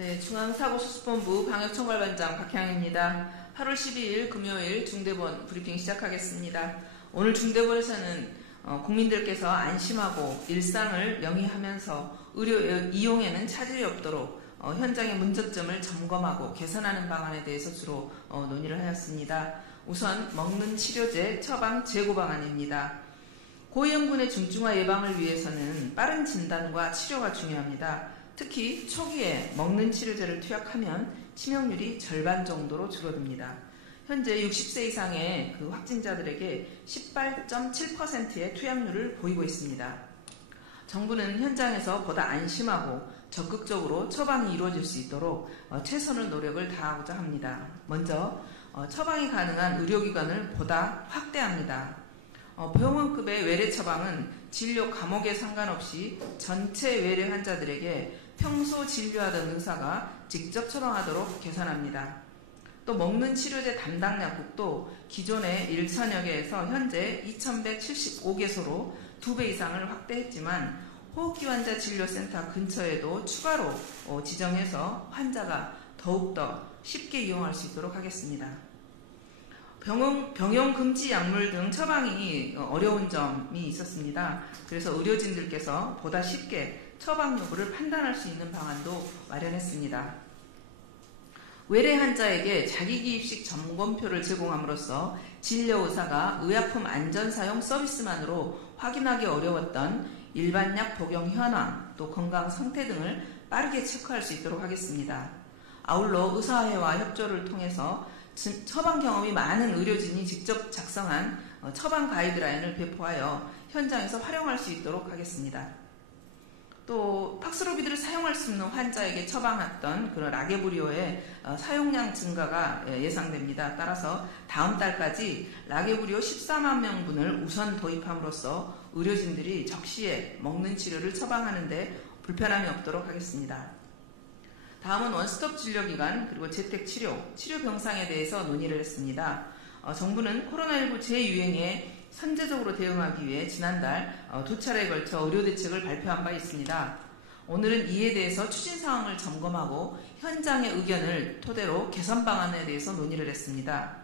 네, 중앙사고수습본부 방역총괄반장 박향입니다. 8월 12일 금요일 중대본 브리핑 시작하겠습니다. 오늘 중대본에서는 국민들께서 안심하고 일상을 영위하면서 의료 이용에는 차질이 없도록 현장의 문제점을 점검하고 개선하는 방안에 대해서 주로 논의를 하였습니다. 우선 먹는 치료제 처방 재고 방안입니다. 고위험군의 중증화 예방을 위해서는 빠른 진단과 치료가 중요합니다. 특히 초기에 먹는 치료제를 투약하면 치명률이 절반 정도로 줄어듭니다. 현재 60세 이상의 그 확진자들에게 18.7%의 투약률을 보이고 있습니다. 정부는 현장에서 보다 안심하고 적극적으로 처방이 이루어질 수 있도록 최선의 노력을 다하고자 합니다. 먼저 처방이 가능한 의료기관을 보다 확대합니다. 병원급의 외래 처방은 진료 과목에 상관없이 전체 외래 환자들에게 평소 진료하던 의사가 직접 처방하도록 개선합니다. 또 먹는 치료제 담당 약국도 기존의 1,000여 개에서 현재 2,175개소로 2배 이상을 확대했지만 호흡기 환자 진료센터 근처에도 추가로 지정해서 환자가 더욱더 쉽게 이용할 수 있도록 하겠습니다. 병용 금지 약물 등 처방이 어려운 점이 있었습니다. 그래서 의료진들께서 보다 쉽게 처방 여부를 판단할 수 있는 방안도 마련했습니다. 외래 환자에게 자기기입식 점검표를 제공함으로써 진료의사가 의약품 안전사용 서비스만으로 확인하기 어려웠던 일반약 복용 현황, 또 건강 상태 등을 빠르게 체크할 수 있도록 하겠습니다. 아울러 의사회와 협조를 통해서 처방 경험이 많은 의료진이 직접 작성한 처방 가이드라인을 배포하여 현장에서 활용할 수 있도록 하겠습니다. 또 팍스로비드를 사용할 수 있는 환자에게 처방했던 그런 라게브리오의 사용량 증가가 예상됩니다. 따라서 다음 달까지 라게브리오 14만 명분을 우선 도입함으로써 의료진들이 적시에 먹는 치료를 처방하는 데 불편함이 없도록 하겠습니다. 다음은 원스톱 진료기관 그리고 재택치료, 치료병상에 대해서 논의를 했습니다. 정부는 코로나19 재유행에 선제적으로 대응하기 위해 지난달 두 차례에 걸쳐 의료대책을 발표한 바 있습니다. 오늘은 이에 대해서 추진사항을 점검하고 현장의 의견을 토대로 개선 방안에 대해서 논의를 했습니다.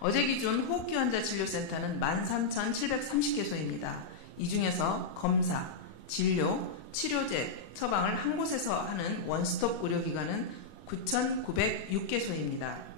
어제 기준 호흡기 환자 진료센터는 13,730개소입니다. 이 중에서 검사, 진료, 치료제, 처방을 한 곳에서 하는 원스톱 의료기관은 9,906개소입니다.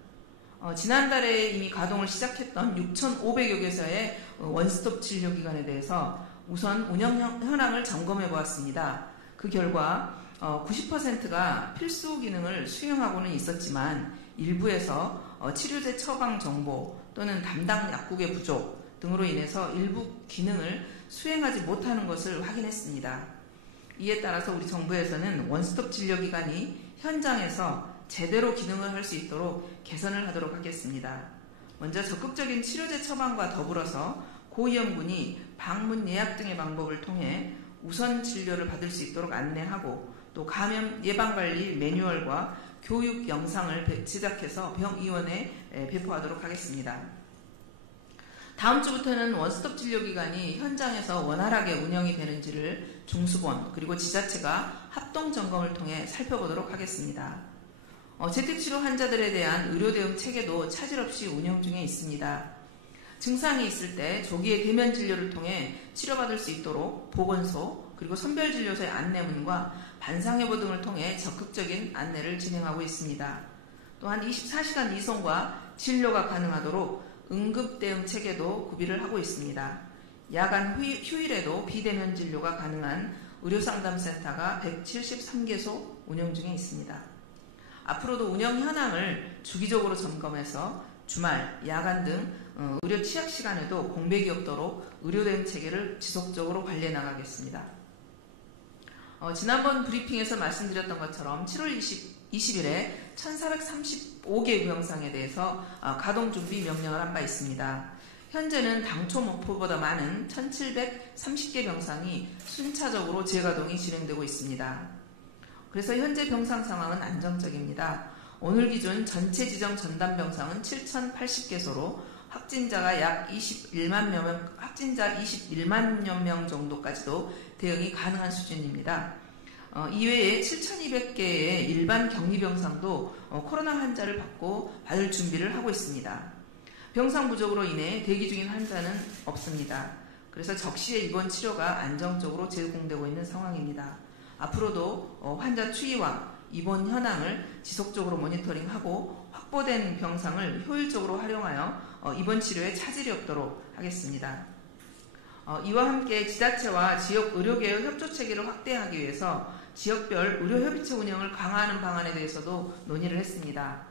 지난달에 이미 가동을 시작했던 6,500여 개소의 원스톱 진료기관에 대해서 우선 운영 현황을 점검해 보았습니다. 그 결과 90%가 필수 기능을 수행하고는 있었지만 일부에서 치료제 처방 정보 또는 담당 약국의 부족 등으로 인해서 일부 기능을 수행하지 못하는 것을 확인했습니다. 이에 따라서 우리 정부에서는 원스톱 진료기관이 현장에서 제대로 기능을 할 수 있도록 개선을 하도록 하겠습니다. 먼저 적극적인 치료제 처방과 더불어서 고위험군이 방문 예약 등의 방법을 통해 우선 진료를 받을 수 있도록 안내하고 또 감염 예방관리 매뉴얼과 교육 영상을 제작해서 병의원에 배포하도록 하겠습니다. 다음 주부터는 원스톱 진료기관이 현장에서 원활하게 운영이 되는지를 중수본 그리고 지자체가 합동점검을 통해 살펴보도록 하겠습니다. 재택치료 환자들에 대한 의료대응 체계도 차질 없이 운영 중에 있습니다. 증상이 있을 때 조기에 대면 진료를 통해 치료받을 수 있도록 보건소 그리고 선별진료소의 안내문과 반상여부 등을 통해 적극적인 안내를 진행하고 있습니다. 또한 24시간 이송과 진료가 가능하도록 응급대응 체계도 구비를 하고 있습니다. 야간 휴일에도 비대면 진료가 가능한 의료상담센터가 173개소 운영 중에 있습니다. 앞으로도 운영 현황을 주기적으로 점검해서 주말, 야간 등 의료 취약 시간에도 공백이 없도록 의료대응 체계를 지속적으로 관리해 나가겠습니다. 지난번 브리핑에서 말씀드렸던 것처럼 7월 20일에 1435개 의병상에 대해서 가동 준비 명령을 한 바 있습니다. 현재는 당초 목표보다 많은 1730개 병상이 순차적으로 재가동이 진행되고 있습니다. 그래서 현재 병상 상황은 안정적입니다. 오늘 기준 전체 지정 전담 병상은 7080개소로 확진자가 약 21만여 명 정도까지도 대응이 가능한 수준입니다. 이외에 7,200개의 일반 격리병상도 코로나 환자를 받을 준비를 하고 있습니다. 병상 부족으로 인해 대기 중인 환자는 없습니다. 그래서 적시에 입원 치료가 안정적으로 제공되고 있는 상황입니다. 앞으로도 환자 추이와 입원 현황을 지속적으로 모니터링하고 확보된 병상을 효율적으로 활용하여 입원 치료에 차질이 없도록 하겠습니다. 이와 함께 지자체와 지역 의료계의 협조 체계를 확대하기 위해서 지역별 의료협의체 운영을 강화하는 방안에 대해서도 논의를 했습니다.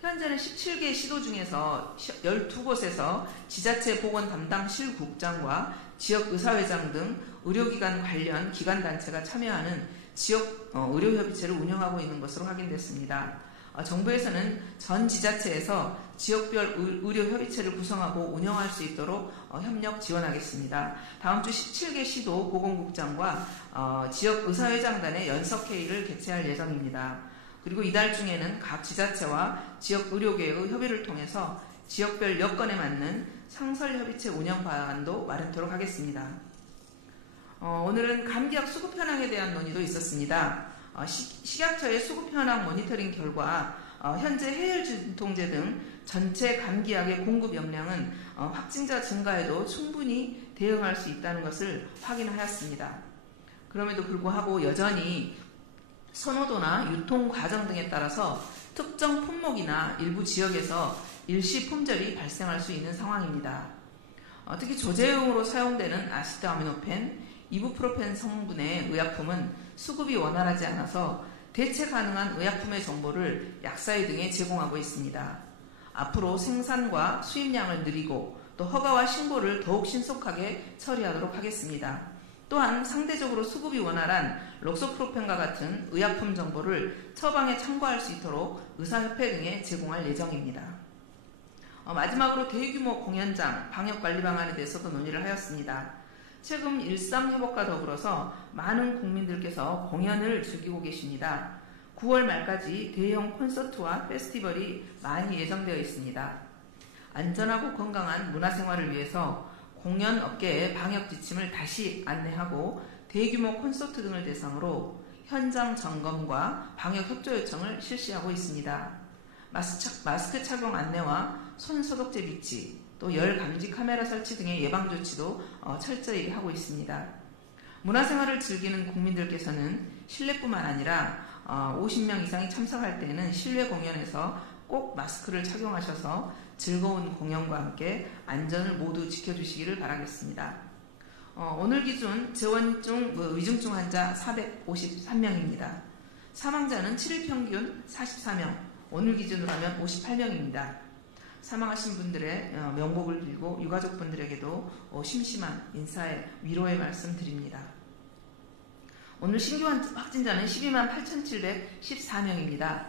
현재는 17개 시도 중에서 12곳에서 지자체 보건 담당 실국장과 지역의사회장 등 의료기관 관련 기관단체가 참여하는 지역 의료협의체를 운영하고 있는 것으로 확인됐습니다. 정부에서는 전 지자체에서 지역별 의료협의체를 구성하고 운영할 수 있도록 협력 지원하겠습니다. 다음 주 17개 시도 보건국장과 지역의사회장단의 연석회의를 개최할 예정입니다. 그리고 이달 중에는 각 지자체와 지역의료계의 협의를 통해서 지역별 여건에 맞는 상설협의체 운영 방안도 마련토록 하겠습니다. 오늘은 감기약 수급 현황에 대한 논의도 있었습니다. 식약처의 수급 현황 모니터링 결과 현재 해열 진통제 등 전체 감기약의 공급 역량은 확진자 증가에도 충분히 대응할 수 있다는 것을 확인하였습니다. 그럼에도 불구하고 여전히 선호도나 유통 과정 등에 따라서 특정 품목이나 일부 지역에서 일시 품절이 발생할 수 있는 상황입니다. 특히 조제용으로 사용되는 아시타미노펜, 이부프로펜 성분의 의약품은 수급이 원활하지 않아서 대체 가능한 의약품의 정보를 약사회 등에 제공하고 있습니다. 앞으로 생산과 수입량을 늘리고 또 허가와 신고를 더욱 신속하게 처리하도록 하겠습니다. 또한 상대적으로 수급이 원활한 록소프로펜과 같은 의약품 정보를 처방에 참고할 수 있도록 의사협회 등에 제공할 예정입니다. 마지막으로 대규모 공연장 방역관리 방안에 대해서도 논의를 하였습니다. 최근 일상회복과 더불어서 많은 국민들께서 공연을 즐기고 계십니다. 9월 말까지 대형 콘서트와 페스티벌이 많이 예정되어 있습니다. 안전하고 건강한 문화생활을 위해서 공연업계의 방역 지침을 다시 안내하고 대규모 콘서트 등을 대상으로 현장 점검과 방역 협조 요청을 실시하고 있습니다. 마스크 착용 안내와 손 소독제 비치, 또 열 감지 카메라 설치 등의 예방 조치도 철저히 하고 있습니다. 문화생활을 즐기는 국민들께서는 실내뿐만 아니라 50명 이상이 참석할 때는 실내 공연에서 꼭 마스크를 착용하셔서 즐거운 공연과 함께 안전을 모두 지켜주시기를 바라겠습니다. 오늘 기준 재원중 위중증 환자 453명입니다. 사망자는 7일 평균 44명, 오늘 기준으로 하면 58명입니다. 사망하신 분들의 명복을 빌고 유가족분들에게도 심심한 인사의 위로의 말씀 드립니다. 오늘 신규 확진자는 12만 8,714명입니다.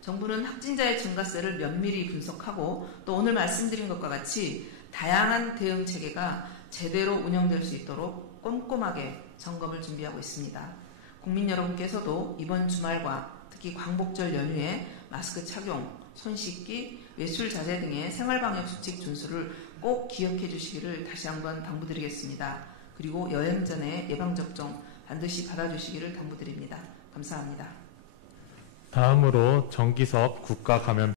정부는 확진자의 증가세를 면밀히 분석하고 또 오늘 말씀드린 것과 같이 다양한 대응 체계가 제대로 운영될 수 있도록 꼼꼼하게 점검을 준비하고 있습니다. 국민 여러분께서도 이번 주말과 특히 광복절 연휴에 마스크 착용, 손 씻기, 외출 자제 등의 생활방역 수칙 준수를 꼭 기억해 주시기를 다시 한번 당부드리겠습니다. 그리고 여행 전에 예방접종 반드시 받아주시기를 당부드립니다. 감사합니다. 다음으로 정기석 국가감염